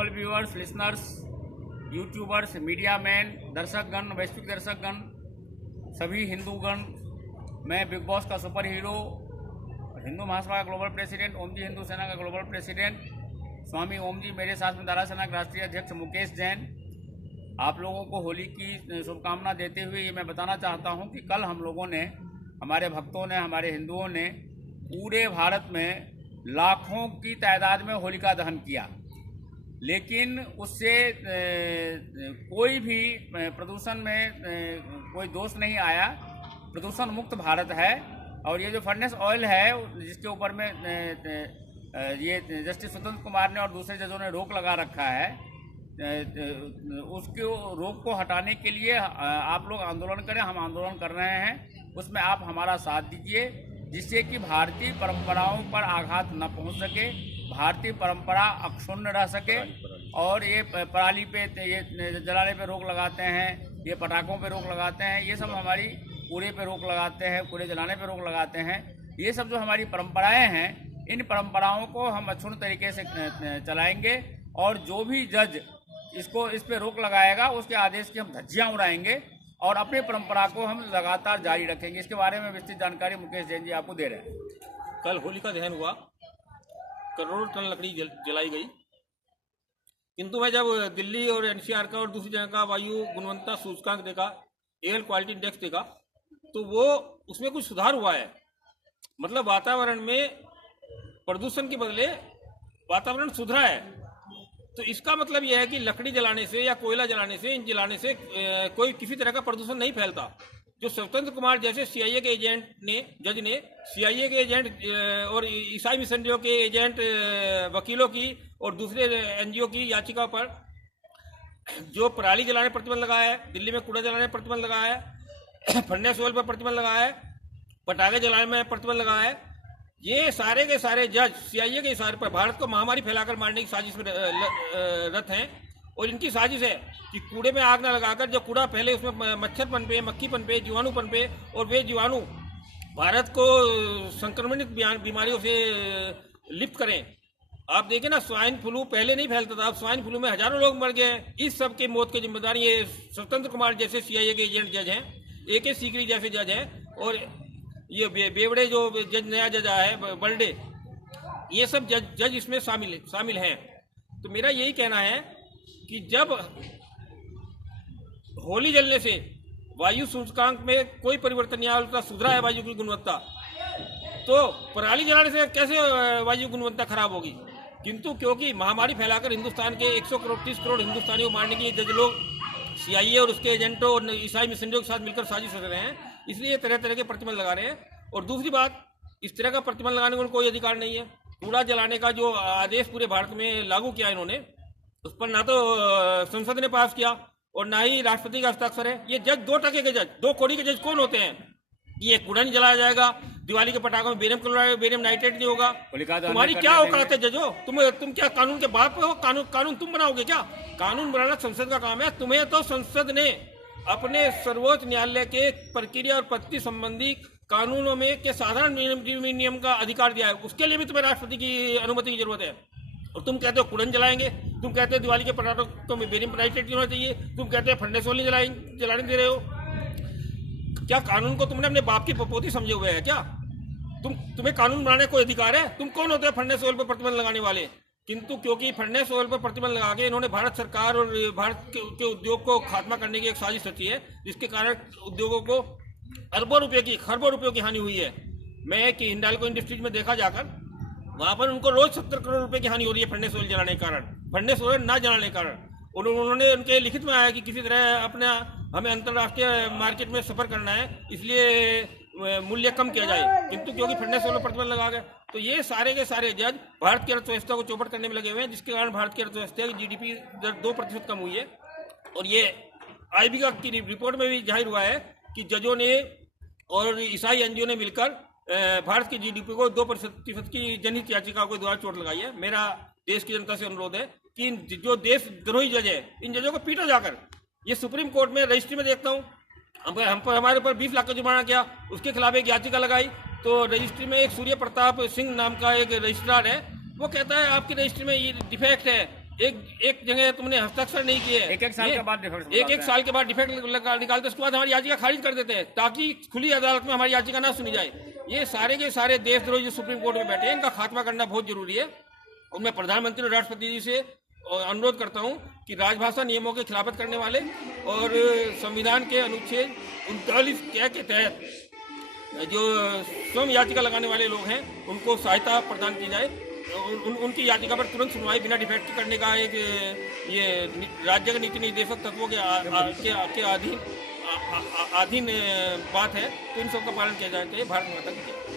Global viewers, listeners, youtubers, media man, दर्शकगण, वैश्विक दर्शकगण, सभी हिंदूगण, मैं बिग बॉस का सुपर हीरो, हिंदू महासभा का ग्लोबल प्रेसिडेंट, ओम जी हिंदू सेना का ग्लोबल प्रेसिडेंट स्वामी ओम जी, मेरे साथ में दारा सेना के राष्ट्रीय अध्यक्ष मुकेश जैन, आप लोगों को होली की शुभकामना देते हुए ये मैं बताना चाहता हूँ कि कल हम लोगों ने, हमारे भक्तों ने, हमारे हिंदुओं ने पूरे भारत में लाखों की तादाद में होलिका दहन किया, लेकिन उससे कोई भी प्रदूषण में कोई दोष नहीं आया। प्रदूषण मुक्त भारत है। और ये जो फर्नेस ऑयल है जिसके ऊपर में ये जस्टिस स्वतंत्र कुमार ने और दूसरे जजों ने रोक लगा रखा है, उसके रोक को हटाने के लिए आप लोग आंदोलन करें, हम आंदोलन कर रहे हैं, उसमें आप हमारा साथ दीजिए, जिससे कि भारतीय परंपराओं पर आघात न पहुंच सके, भारतीय परंपरा अक्षुण्ण रह सके। और ये पराली पे, ये जलाने पे रोक लगाते हैं, ये पटाखों पे रोक लगाते हैं, ये सब हमारी कूड़े पे रोक लगाते हैं, कूड़े जलाने पे रोक लगाते हैं, ये सब जो हमारी परंपराएं हैं, इन परंपराओं को हम अक्षुण्ण तरीके से चलाएंगे। और जो भी जज इस पे रोक लगाएगा उसके आदेश की हम धज्जियां उड़ाएंगे और अपनी परंपरा को हम लगातार जारी रखेंगे। इसके बारे में विस्तृत जानकारी मुकेश जैन जी आपको दे रहे हैं। कल होलिका दहन हुआ, करोड़ों टन लकड़ी जलाई गई, किंतु मैं जब दिल्ली और एनसीआर का और दूसरी जगह का वायु गुणवत्ता सूचकांक देखा, एयर क्वालिटी इंडेक्स देखा, तो वो उसमें कुछ सुधार हुआ है। मतलब वातावरण में प्रदूषण के बदले वातावरण सुधरा है। तो इसका मतलब यह है कि लकड़ी जलाने से या कोयला जलाने से, इन जलाने से कोई किसी तरह का प्रदूषण नहीं फैलता। जो स्वतंत्र कुमार जैसे सीआईए के एजेंट ने, जज ने सीआईए के एजेंट और ईसाई मिशनरियों के एजेंट वकीलों की और दूसरे एनजीओ की याचिका पर जो पराली जलाने पर प्रतिबंध लगाया है, दिल्ली में कूड़ा जलाने पर प्रतिबंध लगाया है, फर्नेस ऑयल पर प्रतिबंध लगाया है, पटाखे जलाने में प्रतिबंध लगाया है, ये सारे के सारे जज सीआईए के इशारे पर भारत को महामारी फैलाकर मारने की साजिश में रत हैं। और इनकी साजिश है कि कूड़े में आग न लगाकर, जो कूड़ा पहले उसमें मच्छर पनपे, मक्खी पनपे, जीवाणु पनपे, और वे जीवाणु भारत को संक्रमणित बीमारियों से लिप्त करें। आप देखें ना, स्वाइन फ्लू पहले नहीं फैलता था, अब स्वाइन फ्लू में हजारों लोग मर गए। इस सब के मौत की जिम्मेदारी ये स्वतंत्र कुमार जैसे सीआईए के एजेंट जज हैं, AK सीकरी जैसे जज हैं, और ये बेवड़े जो जज, नया जज आया है बर्डे, ये सब जज इसमें शामिल हैं। तो मेरा यही कहना है कि जब होली जलने से वायु सूचकांक में कोई परिवर्तन नहीं आया, सुधरा है वायु की गुणवत्ता, तो पराली जलाने से कैसे वायु गुणवत्ता खराब होगी? किंतु क्योंकि महामारी फैलाकर हिंदुस्तान के 130 करोड़ हिंदुस्तानियों को मारने की जज लोग सीआईए और उसके एजेंटों और ईसाई मिशनरियों के साथ मिलकर साजिश कर रहे हैं, इसलिए तरह तरह के प्रतिबंध लगा रहे हैं। और दूसरी बात, इस तरह का प्रतिबंध लगाने को कोई अधिकार नहीं है। कूड़ा जलाने का जो आदेश पूरे भारत में लागू किया इन्होंने, उस पर ना तो संसद ने पास किया और ना ही राष्ट्रपति का हस्ताक्षर है। ये जज 2% के जज, 2 कौड़ी के जज कौन होते हैं? ये कूड़ा नहीं जलाया जाएगा, दिवाली के पटाखों में बेरियम क्लोराइड, बेरियम नाइट्रेट नहीं होगा। तुम्हारी क्या औकात है जजो? तुम क्या कानून के बाप हो? कानून तुम बनाओगे क्या? कानून बनाना संसद का काम है। तुम्हें तो संसद ने अपने सर्वोच्च न्यायालय के प्रक्रिया और पद्धति संबंधी कानूनों में के साधारण नियम का अधिकार दिया है, उसके लिए भी तुम्हें राष्ट्रपति की अनुमति की जरूरत है। और तुम कहते हो कूड़न जलाएंगे, तुम कहते हो दिवाली के पटाखों में बेरियम नाइट्रेट नहीं होना चाहिए, तुम कहते हो फर्नेस ऑयल जलाने दे रहे हो। क्या कानून को तुमने अपने बाप की पपोती समझे हुए है क्या? तुम्हें कानून बनाने का कोई अधिकार है? तुम कौन होते हो फर्नेस ऑयल पर प्रतिबंध लगाने वाले? किंतु क्योंकि फर्नेस ऑयल पर प्रतिबंध लगा के इन्होंने भारत सरकार और भारत के उद्योग को खात्मा करने की एक साजिश रची है, जिसके कारण उद्योगों को अरबों रुपए की, खरबों रुपयों की हानि हुई है। मैं कि हिंडाल्को इंडस्ट्रीज में देखा जाकर, वहां पर उनको रोज 70 करोड़ रुपए की हानि हो रही है फर्नेस ऑयल जलाने के कारण, फर्नेस ऑयल ना जलाने के कारण। उन्होंने उनके लिखित में आया कि किसी तरह अपना हमें अंतर्राष्ट्रीय मार्केट में सफर करना है, इसलिए मूल्य कम किया जाए, किंतु क्योंकि फर्नेस ऑयल पर प्रतिबंध लगा गए, तो ये सारे के सारे जज भारत की अर्थव्यवस्था को चौपट करने में लगे हुए हैं, जिसके कारण भारत की अर्थव्यवस्था की GDP दर 2% कम हुई है। और ये IB की रिपोर्ट में भी जाहिर हुआ है कि जजों ने और ईसाई एनजीओ ने मिलकर भारत की GDP को 2% की जनहित याचिका के द्वारा चोट लगाई है। मेरा देश की जनता से अनुरोध है कि जो देशद्रोही जज है, इन जजों को पीटा जाकर। ये सुप्रीम कोर्ट में रजिस्ट्री में देखता हूँ, हमारे ऊपर 20 लाख का जुर्माना किया, उसके खिलाफ एक याचिका लगाई, तो रजिस्ट्री में एक सूर्य प्रताप सिंह नाम का एक रजिस्ट्रार है, वो कहता है आपकी रजिस्ट्री में ये डिफेक्ट है, एक जगह तुमने हस्ताक्षर नहीं किए, एक साल के बाद डिफेक्ट एक साल के बाद डिफेक्ट निकालते, उसके बाद हमारी याचिका खारिज कर देते हैं ताकि खुली अदालत में हमारी याचिका ना सुनी जाए। ये सारे के सारे देशद्रोही जो सुप्रीम कोर्ट में बैठे हैं, इनका खात्मा करना बहुत जरूरी है। और मैं प्रधानमंत्री और राष्ट्रपति जी से अनुरोध करता हूं कि राजभाषा नियमों के खिलाफत करने वाले और संविधान के अनुच्छेद 39 के तहत जो स्वयं याचिका लगाने वाले लोग हैं उनको सहायता प्रदान की जाए। उनकी याचिका पर तुरंत सुनवाई बिना डिफेक्ट करने का एक ये राज्य के नीति निर्देशक तत्वों के अधीन बात है, तो इन सबका पालन किया जाना चाहिए। भारत माता की जय।